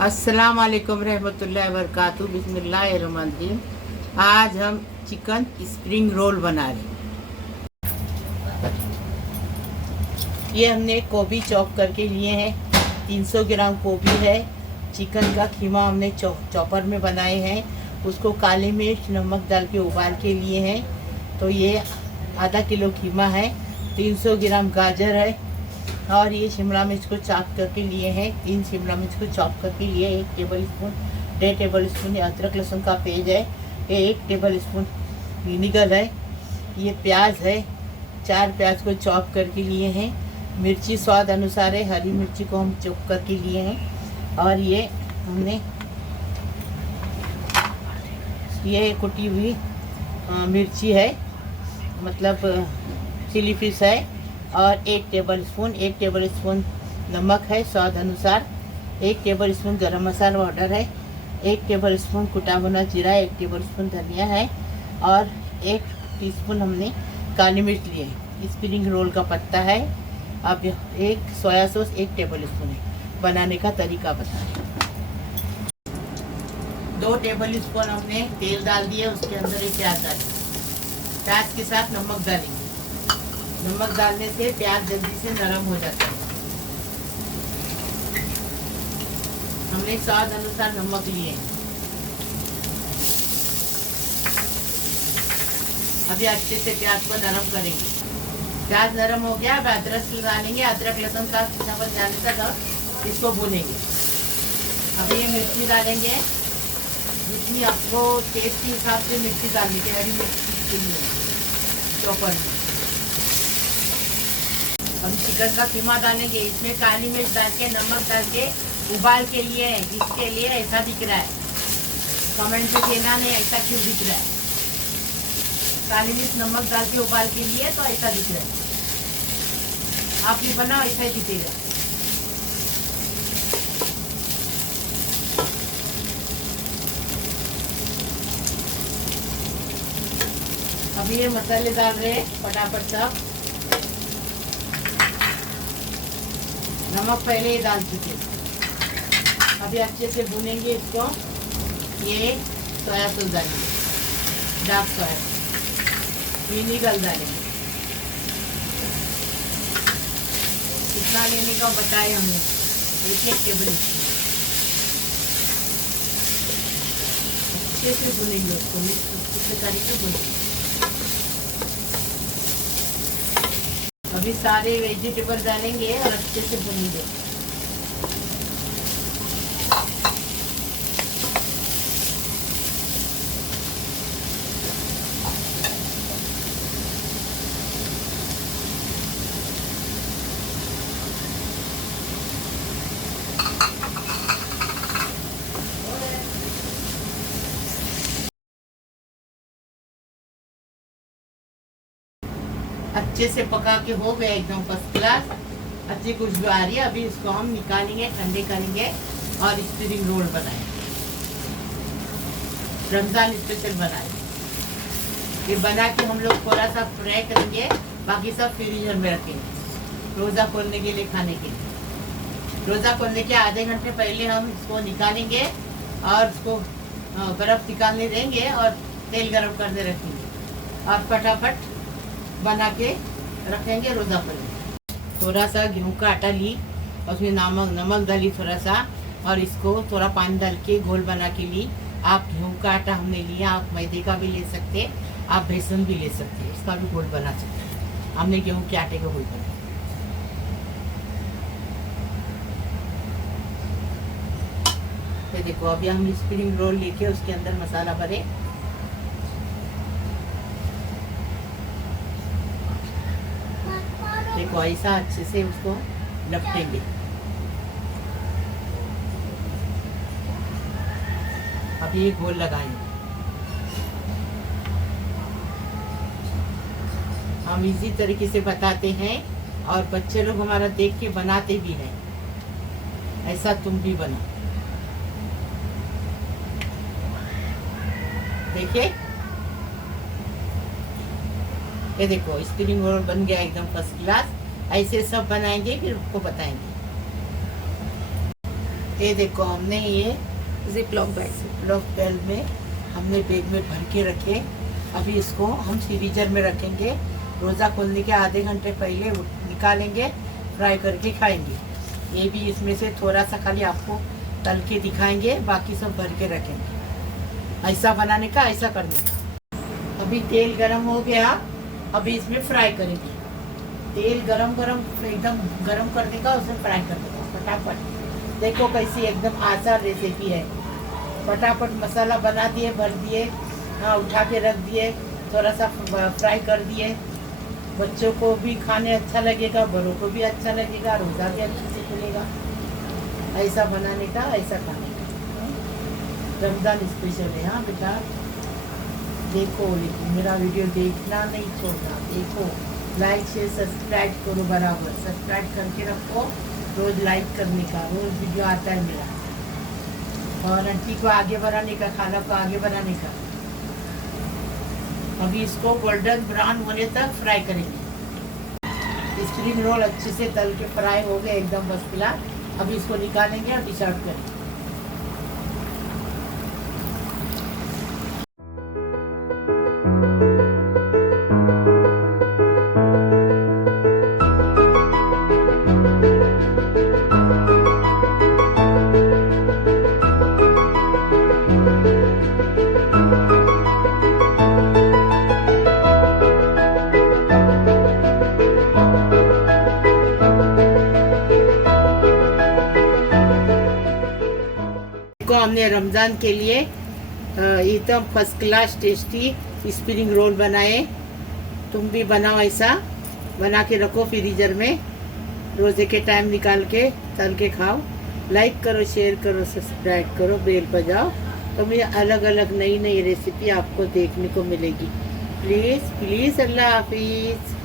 अस्सलाम वालेकुम रहमतुल्लाहि व बरकातहू। बिस्मिल्लाहिर्रहमानिर्रहीम। आज हम चिकन स्प्रिंग रोल बना रहे हैं। ये हमने गोभी चॉप करके लिए हैं। 300 ग्राम गोभी है। चिकन का खीमा हमने चॉपर में बनाए हैं। उसको काली मिर्च नमक डाल के उबाल के लिए हैं। तो ये आधा किलो खीमा है। 300 ग्राम गाजर है और ये शिमला मिर्च को चॉप करके लिए हैं। 3 शिमला मिर्च को चॉप करके लिए। 1 टेबल स्पून 1.5 टेबल स्पून अदरक लहसुन का पेस्ट है। 1 टेबल स्पून विनीगर है। ये प्याज है, 4 प्याज को चॉप करके लिए हैं। मिर्ची स्वाद अनुसार है। हरी मिर्ची को हम चॉप करके लिए हैं। और ये हमने ये कुटी हुई मिर्ची है, मतलब चिली फिश है। और 1 टेबल स्पून नमक है स्वाद अनुसार। 1 टेबल स्पून गरम मसाला पाउडर है। 1 टेबल स्पून कुटा भुना जीरा, 1 टेबल स्पून धनिया है। और 1 टीस्पून हमने काली मिर्च लिए है। स्प्रिंग रोल का पत्ता है। अब 1 सोया सॉस 1 टेबल स्पून है। बनाने का तरीका बताएं। 2 टेबल स्पून हमने तेल डाल दिया, उसके अंदर एक प्याज डालें। प्याज के साथ नमक डालेंगे। नमक डालने से प्याज जल्दी से नरम हो जाता है। हमने स्वाद अनुसार नमक लिए। अभी अच्छे से प्याज को नरम करेंगे। प्याज नरम हो गया। अब अदरक डालेंगे। अदरक लहसुन का चावल डालने तक इसको भूनेंगे। अभी ये मिर्ची डालेंगे। जितनी आपको टेस्ट के हिसाब से मिर्ची डालनी है। हरी मिर्ची के लिए चॉपर में। हम चिकन का कीमा डालेंगे। इसमें काली मिर्च डाल के नमक डाल के उबाल के लिए है। इसके लिए ऐसा दिख रहा है। कमेंट में देना नहीं ऐसा क्यों दिख रहा है। काली मिर्च नमक डाल के उबाल के लिए तो ऐसा दिख रहा है। आप भी बनाओ ऐसा ही दिखेगा। अभी ये मसाले डाल रहे हैं फटाफट सब। नमक पहले ही डाल चुके। अभी अच्छे से भुनेंगे इसको। ये सोया सॉस डालेंगे, डार्क सोया, विनीगर डालेंगे। कितना लेने का बताया हमने, 1 टेबल स्पून। अच्छे से भुनेंगे उसको, मिक्स तरीके भुनेंगे। अभी सारे वेजिटेबल डालेंगे और अच्छे से भूनेंगे। अच्छे से पका के हो गया एकदम फर्स्ट क्लास। अच्छी खुशबू आ रही है। अभी इसको हम निकालेंगे, ठंडे करेंगे और स्प्रिंग रोल बनाएंगे। रमजान स्पेशल बनाएंगे। ये बना के हम लोग थोड़ा सा फ्राई करेंगे, बाकी सब फ्रीजर में रखेंगे रोज़ा खोलने के लिए, खाने के लिए। रोज़ा खोलने के आधे घंटे पहले हम इसको निकालेंगे और इसको बर्फ़ निकालने देंगे और तेल गरम करने रखेंगे और फटाफट बना के रखेंगे रोज़ा पर। थोड़ा सा गेहूं का आटा ली और उसमें नमक डाली थोड़ा सा, और इसको थोड़ा पानी डाल के घोल बना के ली। आप गेहूं का आटा हमने लिया, आप मैदे का भी ले सकते, आप बेसन भी ले सकते हैं, इसका भी घोल बना सकते हैं। हमने गेहूं के आटे का घोल बनाया। तो देखो अभी हम स्प्रिंग रोल लेके उसके अंदर मसाला भरे। देखो ऐसा अच्छे से उसको लपटेंगे। अभी ये घोल लगाएंगे। हम इसी तरीके से बताते हैं और बच्चे लोग हमारा देख के बनाते भी हैं। ऐसा तुम भी बना। देखिए ये देखो स्प्रिंग रोल बन गया एकदम फर्स्ट क्लास। ऐसे सब बनाएंगे, फिर आपको बताएंगे। ये देखो हमने ये जिप लॉक बैग से लॉक बैग में हमने बैग में भर के रखे। अभी इसको हम फ्रीजर में रखेंगे। रोज़ा खोलने के आधे घंटे पहले निकालेंगे, फ्राई करके खाएंगे। ये भी इसमें से थोड़ा सा खाली आपको तल के दिखाएंगे, बाकी सब भर के रखेंगे। ऐसा बनाने का, ऐसा करने का। अभी तेल गरम हो गया, अभी इसमें फ्राई करेंगे। तेल गरम गरम एकदम गरम करने का, उसमें फ्राई कर देगा फटाफट। देखो कैसी एकदम आसान रेसिपी है। फटाफट मसाला बना दिए, भर दिए, हाँ उठा के रख दिए, थोड़ा सा फ्राई कर दिए। बच्चों को भी खाने अच्छा लगेगा, बड़ों को भी अच्छा लगेगा, रोज़ा भी अच्छे से खुलेगा। ऐसा बनाने का, ऐसा खाने का। रमज़ान स्पेशल है। हाँ बेटा देखो, लेकिन मेरा वीडियो देखना नहीं छोड़ना। देखो, लाइक शेयर सब्सक्राइब करो, बराबर सब्सक्राइब करके रखो। रोज़ लाइक करने का, रोज़ वीडियो आता है मेरा। और आंटी को आगे बढ़ाने का, खाना को आगे बढ़ाने का। अभी इसको गोल्डन ब्राउन होने तक फ्राई करेंगे। स्प्रिंग रोल अच्छे से तल के फ्राई हो गए एकदम बस फिलहाल। अभी इसको निकालेंगे और डिश आउट करेंगे। को हमने रमज़ान के लिए एकदम first class tasty spring roll बनाए। तुम भी बनाओ, ऐसा बना के रखो फ्रीजर में। रोज़े के टाइम निकाल के तल के खाओ। लाइक करो, शेयर करो, सब्सक्राइब करो, बेल बजाओ, तो मुझे अलग अलग नई नई रेसिपी आपको देखने को मिलेगी। प्लीज़ प्लीज़, अल्लाह हाफिज़।